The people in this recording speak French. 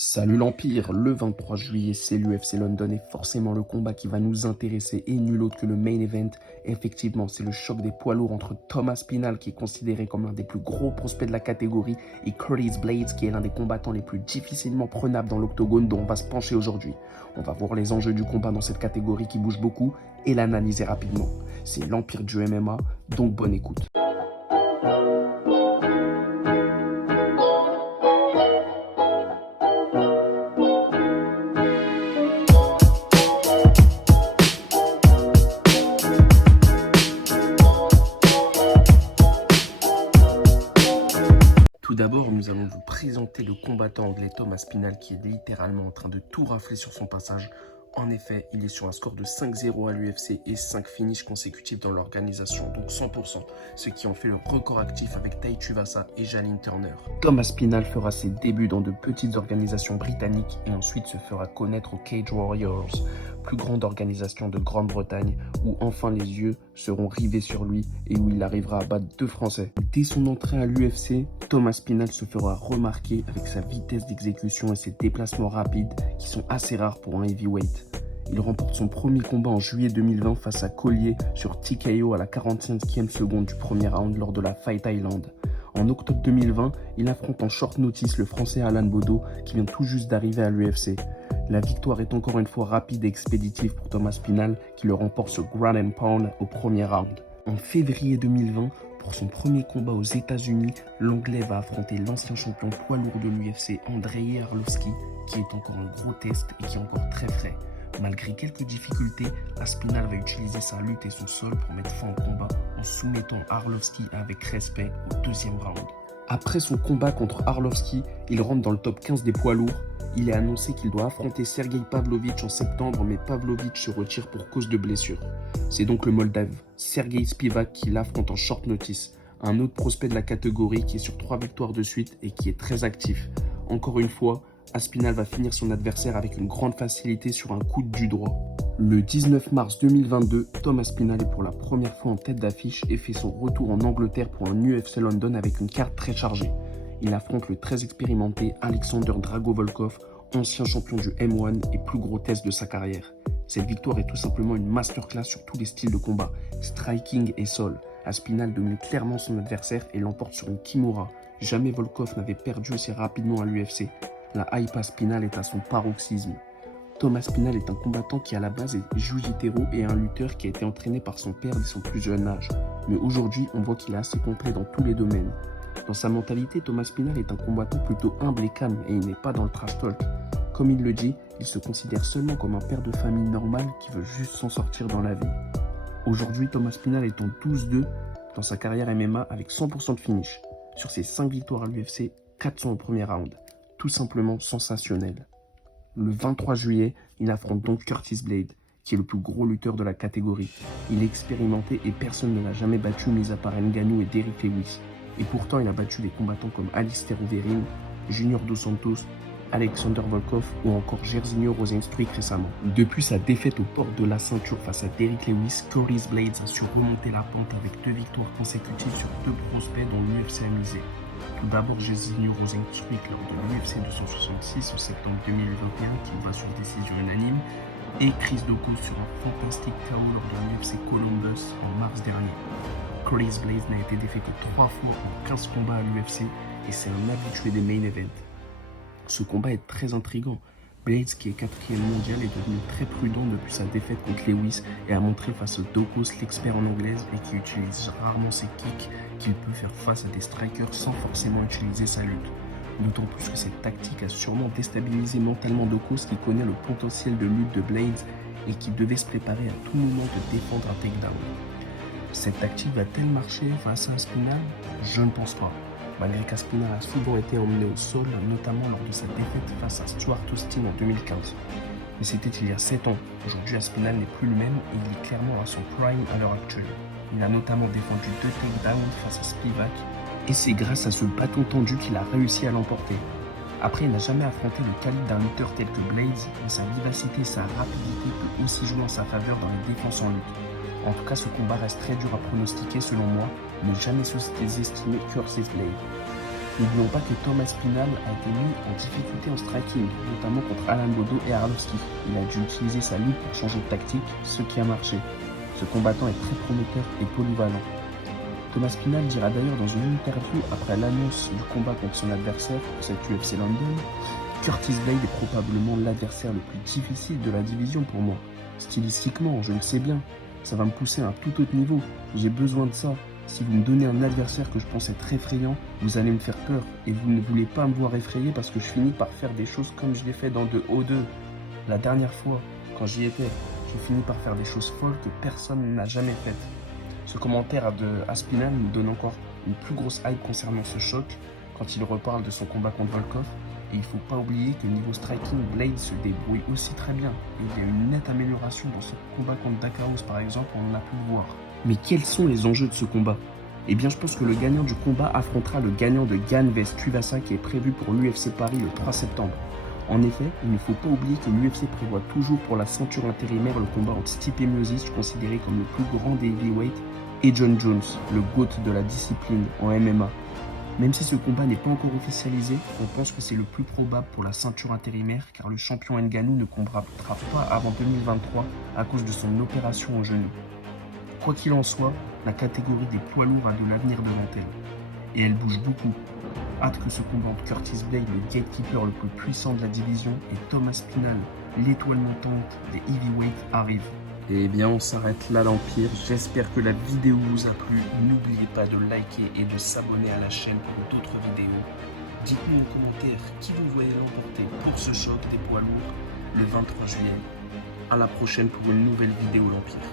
Salut l'Empire, le 23 juillet, c'est l'UFC London et forcément le combat qui va nous intéresser et nul autre que le main event. Effectivement, c'est le choc des poids lourds entre Thomas Pinal qui est considéré comme l'un des plus gros prospects de la catégorie et Curtis Blaydes qui est l'un des combattants les plus difficilement prenables dans l'octogone dont on va se pencher aujourd'hui. On va voir les enjeux du combat dans cette catégorie qui bouge beaucoup et l'analyser rapidement. C'est l'Empire du MMA, donc bonne écoute. Tout d'abord, nous allons vous présenter le combattant anglais Thomas Pinal qui est littéralement en train de tout rafler sur son passage. En effet, il est sur un score de 5-0 à l'UFC et 5 finishes consécutifs dans l'organisation, donc 100%, ce qui en fait le record actif avec Tai Tuivasa et Jalin Turner. Thomas Pinal fera ses débuts dans de petites organisations britanniques et ensuite se fera connaître aux Cage Warriors, plus grande organisation de Grande-Bretagne, où enfin les yeux seront rivés sur lui et où il arrivera à battre 2 Français. Dès son entrée à l'UFC, Thomas Pinal se fera remarquer avec sa vitesse d'exécution et ses déplacements rapides qui sont assez rares pour un heavyweight. Il remporte son premier combat en juillet 2020 face à Collier sur TKO à la 45e seconde du premier round lors de la Fight Island. En octobre 2020, il affronte en short notice le français Alan Baudot qui vient tout juste d'arriver à l'UFC. La victoire est encore une fois rapide et expéditive pour Thomas Pinal qui le remporte sur Ground and Pound au premier round. En février 2020, pour son premier combat aux États-Unis, l'Anglais va affronter l'ancien champion poids lourd de l'UFC Andrei Arlovski qui est encore un gros test et qui est encore très frais. Malgré quelques difficultés, Aspinall va utiliser sa lutte et son sol pour mettre fin au combat en soumettant Arlovski avec respect au deuxième round. Après son combat contre Arlovski, il rentre dans le top 15 des poids lourds. Il est annoncé qu'il doit affronter Sergei Pavlovich en septembre, mais Pavlovich se retire pour cause de blessure. C'est donc le Moldave Sergei Spivak qui l'affronte en short notice, un autre prospect de la catégorie qui est sur 3 victoires de suite et qui est très actif. Encore une fois, Aspinall va finir son adversaire avec une grande facilité sur un coude du droit. Le 19 mars 2022, Thomas Pinal est pour la première fois en tête d'affiche et fait son retour en Angleterre pour un UFC London avec une carte très chargée. Il affronte le très expérimenté Alexander Dragovolkov, ancien champion du M1 et plus gros test de sa carrière. Cette victoire est tout simplement une masterclass sur tous les styles de combat, striking et sol. Aspinall domine clairement son adversaire et l'emporte sur une Kimura. Jamais Volkov n'avait perdu aussi rapidement à l'UFC. La hype Aspinall est à son paroxysme. Thomas Pinal est un combattant qui à la base est jiu-jitsu et un lutteur qui a été entraîné par son père dès son plus jeune âge. Mais aujourd'hui, on voit qu'il est assez complet dans tous les domaines. Dans sa mentalité, Thomas Pinal est un combattant plutôt humble et calme et il n'est pas dans le trash talk. Comme il le dit, il se considère seulement comme un père de famille normal qui veut juste s'en sortir dans la vie. Aujourd'hui, Thomas Pinal est en 12-2 dans sa carrière MMA avec 100% de finish. Sur ses 5 victoires à l'UFC, 4 sont au premier round. Tout simplement sensationnel. Le 23 juillet, il affronte donc Curtis Blaydes, qui est le plus gros lutteur de la catégorie. Il est expérimenté et personne ne l'a jamais battu mis à part Ngannou et Derrick Lewis. Et pourtant, il a battu des combattants comme Alistair Overeem, Junior Dos Santos, Alexander Volkov ou encore Jairzinho Rozenstruik récemment. Depuis sa défaite aux portes de la ceinture face à Derrick Lewis, Curtis Blaydes a su remonter la pente avec 2 victoires consécutives sur 2 prospects dont l'UFC a misé. Tout d'abord, Jairzinho Rozenstruik lors de l'UFC 266 en septembre 2021 qui va sur décision unanime et Chris Daukaus sur un fantastique KO lors de l'UFC Columbus en mars dernier. Curtis Blaydes n'a été défait que 3 fois en 15 combats à l'UFC et c'est un habitué des main events. Ce combat est très intriguant. Blaydes, qui est 4e mondial, est devenu très prudent depuis sa défaite contre Lewis et a montré face à Daukaus, l'expert en anglaise et qui utilise rarement ses kicks, qu'il peut faire face à des strikers sans forcément utiliser sa lutte. D'autant plus que cette tactique a sûrement déstabilisé mentalement Daukaus qui connaît le potentiel de lutte de Blaydes et qui devait se préparer à tout moment de défendre un takedown. Cette tactique va-t-elle marcher face à Aspinall? Je ne pense pas. Malgré qu'Aspinall a souvent été emmené au sol, notamment lors de sa défaite face à Stuart Austin en 2015. Mais c'était il y a 7 ans. Aujourd'hui, Aspinall n'est plus le même et il est clairement à son prime à l'heure actuelle. Il a notamment défendu 2 takedowns face à Spivak et c'est grâce à ce bâton tendu qu'il a réussi à l'emporter. Après, il n'a jamais affronté le calibre d'un lutteur tel que Blaydes, mais sa vivacité et sa rapidité peuvent aussi jouer en sa faveur dans les défenses en lutte. En tout cas, ce combat reste très dur à pronostiquer selon moi, ne jamais sous-estimer Curtis Blaydes. N'oublions pas que Thomas Spinal a été mis en difficulté en striking, notamment contre Alan Bodo et Arlovski. Il a dû utiliser sa lutte pour changer de tactique, ce qui a marché. Ce combattant est très prometteur et polyvalent. Thomas Spinal dira d'ailleurs dans une interview après l'annonce du combat contre son adversaire pour cette UFC London, Curtis Blade est probablement l'adversaire le plus difficile de la division pour moi. Stylistiquement, je le sais bien, ça va me pousser à un tout autre niveau. J'ai besoin de ça. Si vous me donnez un adversaire que je pense être effrayant, vous allez me faire peur. Et vous ne voulez pas me voir effrayé parce que je finis par faire des choses comme je l'ai fait dans de O2. La dernière fois, quand j'y étais, j'ai fini par faire des choses folles que personne n'a jamais faites. Ce commentaire de Aspinall nous donne encore une plus grosse hype concernant ce choc quand il reparle de son combat contre Volkov. Et il ne faut pas oublier que niveau striking, Blade se débrouille aussi très bien. Et il y a une nette amélioration dans ce combat contre Dakaos par exemple, on a pu le voir. Mais quels sont les enjeux de ce combat? Eh bien, je pense que le gagnant du combat affrontera le gagnant de Gane vs Tuivasa qui est prévu pour l'UFC Paris le 3 septembre. En effet, il ne faut pas oublier que l'UFC prévoit toujours pour la ceinture intérimaire le combat entre Stipe Miocic, considéré comme le plus grand des heavyweights, et John Jones, le GOAT de la discipline en MMA. Même si ce combat n'est pas encore officialisé, on pense que c'est le plus probable pour la ceinture intérimaire car le champion Ngannou ne combattra pas avant 2023 à cause de son opération au genou. Quoi qu'il en soit, la catégorie des poids lourds a de l'avenir devant elle. Et elle bouge beaucoup. Hâte que ce combat entre Curtis Blade, le gatekeeper le plus puissant de la division, et Thomas Spinal, l'étoile montante des heavyweights, arrive. Et bien on s'arrête là l'Empire, j'espère que la vidéo vous a plu, n'oubliez pas de liker et de s'abonner à la chaîne pour d'autres vidéos. Dites-nous en commentaire qui vous voyez l'emporter pour ce choc des poids lourds le 23 juillet. À la prochaine pour une nouvelle vidéo l'Empire.